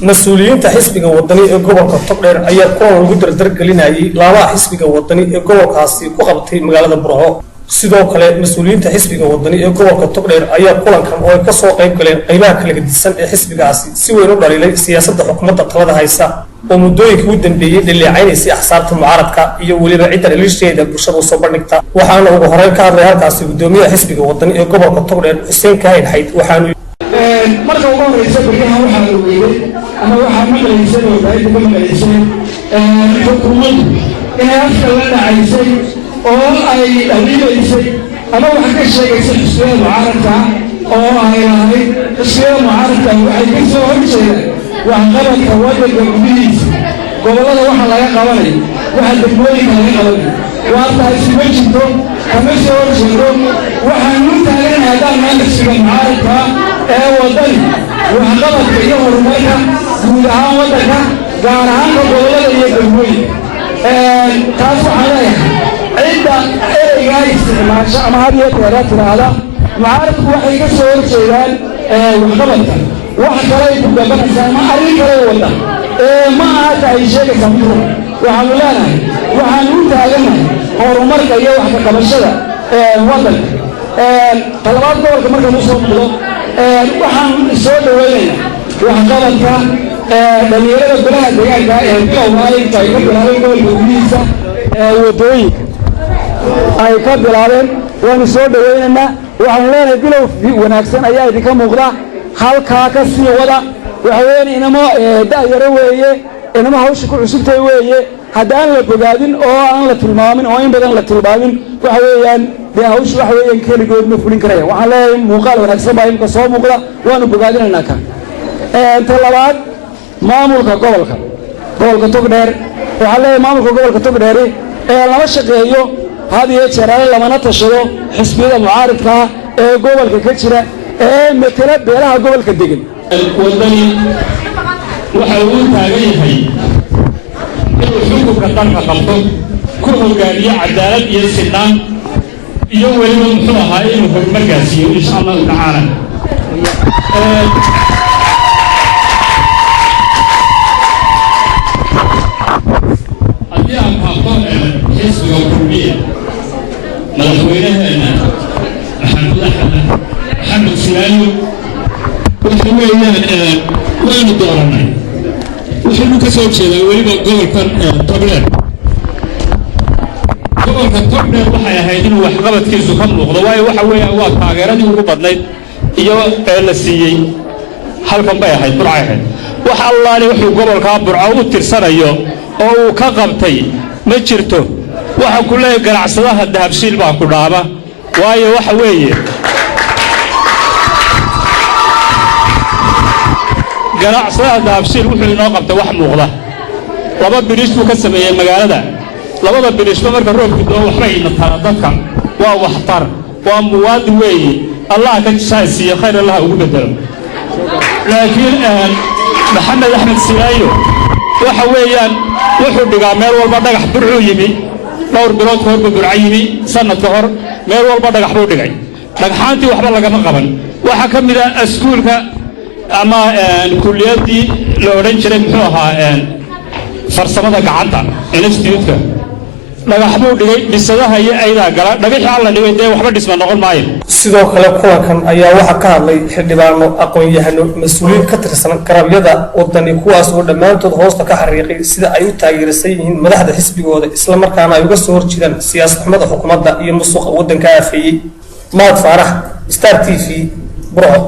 مسؤولين حزبك الوطني gobolka Togdheer ayaa kulan ugu dardargelinayay laba xisbiga wadani ee gobolkaasi ku qabtay magaalada Burco sidoo kale mas'uuliyiinta xisbiga wadani ee gobolka Togdheer ayaa kulankan oo ka soo qayb galeen qaybaha kala gedisan ee xisbigaasi si weyn u dhaliilay siyaasadda xukuumadda talada haysa oo muddooyinkii u dambeeyay dhaleecaynayay axsaabta mucaaradka iyo waliba cidda dhaliisheeda bulshada soo bandhigta waxaana ugu horeyn ka hadlay halkaasi gudoomiyaha xisbiga wadani ee gobolka Togdheer Xuseen Kaahin Xayd waxaanu marka ugu horeysa barnaamijka waxa uu weeyay ama waxa maqlaysan oo baahida ka maqlaysan xukuumaddu inay afka la dhacaysay oo ay dhaliilaysay ama waxa ka sheegaysay xisbiga mucaaradka oo ay lahayd xisbiga mucaaradka waxay ka soo horjeedaan waxqabadka waddanka gudihiisa gobollada waxa laga qabanay waxa degmooyinka laga qabanay waa taasi ma jirto kama soo horjeedo waxaan u taaganahay haddaan maanta xisbiga mucaaradka ee wadani waxqabadka iyo horumarka guud ahaan waddanka gaar ahaan gobollada iyo degmooyinka taas waxaan leeyahay cidda ereygaa isticmaasha ama had iyo jeera tiraahda mucaaradku waxay ka soo horjeedaan waxqabadka wax kale ay ku gabanaysaa ama arrin kale wadda ma aha ta ay sheegaysaa miro waxaanu leenahay waxaan u taaganahay horumarka iyo wax ka qabashada waddanka talabaad gobolka markaan u soo noqdo waxaan soo dhaweynayaa waxqabadka dhalinyarada golaha deegaanka ee bilowga inta ay ka bilaabeen gobolka gudihiisa wadooyinka ay ka bilaabeen waanu soo dhaweynaynaa waxaanu leenahay bilow wanaagsan ayaa idinka muuqda halkaa ka sii wada waxa weeyaan inamo da'yaro weeye inamo hawsha ku cusubtay weeye haddaan la bogaadin oo aan la tilmaamin oo in badan la tilmaamin waxa weeyaan dee hawsha waxa weeyaan keligood ma fulin karaya waxaan leeyahay muuqaal wanaagsan baa imika soo muuqda waanu bogaadinaynaa ka ta labaad maamulka gobolka Togdheer waxaan leeyahay maamulka gobolka Togdheer lama shaqeeyo had iyo jeer lamana tashado xisbiyada mucaaradka ee gobolka ka jira matala beelaha gobolka degan wadani waxa uu taagan yahay inuu xukunka dalka qabto ku hogaamiyo cadaalad iyo sinaan iyo weliba muxuu ahaa inuu horumar gaarsiiyo insha allahu tacaala haddii aan qaabto xisbiga kulmiya madaxweynaheena maxamed silaayo waxa weeyaan waanu dooranay waxaynu ka soo jeedaa weliba gobolkan Togdheer waxay ahayd inuu waxqabadkiisu ka muuqdo waayo waxa weeyaan waa taageeradii ugu badnayd iyo la siiyey halkan bay ahayd Burco ahayd wax allaale wuxuu gobolka Burco u tirsanayo oo uu ka qabtay ma jirto waxa ku leeyahay ganacsadaha dahabshiil baa ku dhaaba waayo waxa weeye ganacsadaha dahabshiil wuxuu inoo qabtay wax muuqda laba birish buu ka sameeyay magaalada labada birishba marka roobku doo waxba ina tara dadka waa waxtar waa muwaadi weeye allah ka jisaysiyo khayr allah ugu bedelo laakiin maxamed axmed silaayo waxa weeyaan wuxuu dhigaa meel walba dhagax burcu yimi dhowr bilood ka hor buu burca yimi sanad ka hor meel walba dhagax buu dhigay dhagxaantii waxba lagama qaban waxa ka mid ah iskuulka ama kulliyadii la odhan jiray muxuu ahaa farsamada gacanta institute-ka dhagax buu dhigay bisadaha iyo aydaa gala dhagaxii alla dhigay dee waxba dhisma noqon maayo sidoo kale kulankan ayaa waxa ka hadlay xildhibaano aqoon-yahano mas'uuliyiin ka tirsan garabyada wadani kuwaas oo dhammaantood hoosta ka xariiqay sida ay u taageersan yihiin madaxda xisbigooda isla markaana ay uga soo horjeedaan siyaasad xumada xukuumadda iyo musuqa waddanka aafeeyey Maad Faarax Star TV Burco.